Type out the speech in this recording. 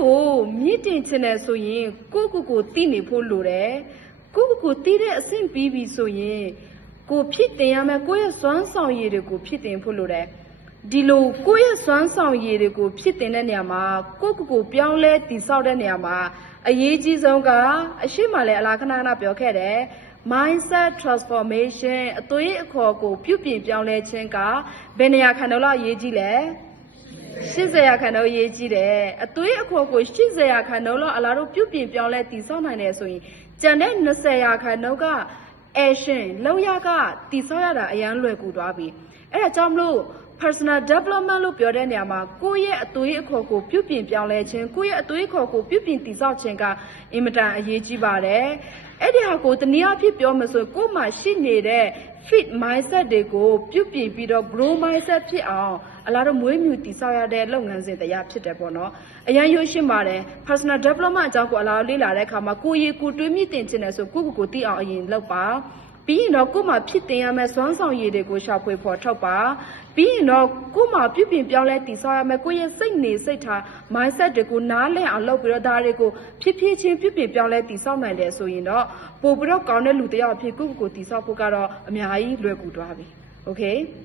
ကိုမြင့်တင်ချင်တယ်ဆိုရင်ကိုတည်နေဖို့လိုတယ်ကိုတည်တဲ့အဆင့်ပြီးပြီဆိုရင်ကိုဖြစ်တင်ရမယ်ကိုရဲ့စွမ်းဆောင်ရည်တွေကိုဖြစ်တင်ဖို့လိုတယ်ဒီလိုကိုရဲ့စွမ်းဆောင်ရည်တွေကိုဖြစ်တင်တဲ့နေရာမှာကိုပြောင်းလဲတည်ဆောက်တဲ့နေရာမှာအရေးကြီးဆုံးကအရှိမလဲအလားခဏပြောခဲ့တယ် mindset transformation အသွေးအခေါ်ကိုပြုပြင်ပြောင်းလဲခြင်းကဘယ်နေရာခန္ဓာလောက်အရေးကြီးလဲ80ရာခိုင်နှုန်းရေးကြည့်တယ်အသွေးအခေါ်ကို80ရာခိုင်နှုန်းလောက်အလားတို့ပြုပြင်ပြောင်းလဲတည်ဆောက်နိုင်တယ်ဆိုရင်ကျန်တဲ့20ရာခိုင်နှုန်းက action လောက်ရကတည်ဆောက်ရတာအရန်လွယ်ကူသွားပြီအဲ့ဒါကြောင့်မလို့ personal development လို့ပြောတဲ့နေရာမှာကိုယ့်ရဲ့အသွေးအခေါ်ကိုပြုပြင်ပြောင်းလဲခြင်းကိုယ့်ရဲ့အသွေးအခေါ်ကိုပြုပြင်တည်ဆောက်ခြင်းကအင်မတန်အရေးကြီးပါတယ်အဲ့ဒီဟာကိုတနည်းအားဖြင့်ပြောမှဆိုကိုယ်မှာရှိနေတဲ့ fit mindset တွေကိုပြုပြင်ပြီးတော့ grow mindset ဖြစ်အောင်အလားတော့မွေးမြူတည်ဆောက်ရတဲ့လုပ်ငန်းစဉ်တရားဖြစ်တယ်ပေါ့နော်အရန်ရိုးရှင်းပါတယ် personal development အကြောင်းကိုအလားလေ့လာတဲ့အခါမှာကိုယ်ရည်ကိုတွေးမြင့်တင်ခြင်းနဲ့ဆိုကိုသိအောင်အရင်လုပ်ပါပြီးရင်တော့ကိုယ်မှာဖြစ်တင်ရမယ့်စွမ်းဆောင်ရည်တွေကိုရှာဖွေဖော်ထုတ်ပါပြီးရင်တော့ကိုယ်မှာပြုပြင်ပြောင်းလဲတည်ဆောက်ရမယ့်ကိုယ့်ရဲ့စိတ်နေစိတ်ထား mindset တွေကိုနားလည်အောင်လုပ်ပြီးတော့ဒါတွေကိုဖြစ်ချင်းပြုပြင်ပြောင်းလဲတည်ဆောက်နိုင်တယ်ဆိုရင်တော့ပို့ပြီးတော့ကောင်းတဲ့လူတစ်ယောက်အဖြစ်ကိုတည်ဆောက်ဖို့ကတော့အများကြီးလွယ်ကူသွားပြီ okay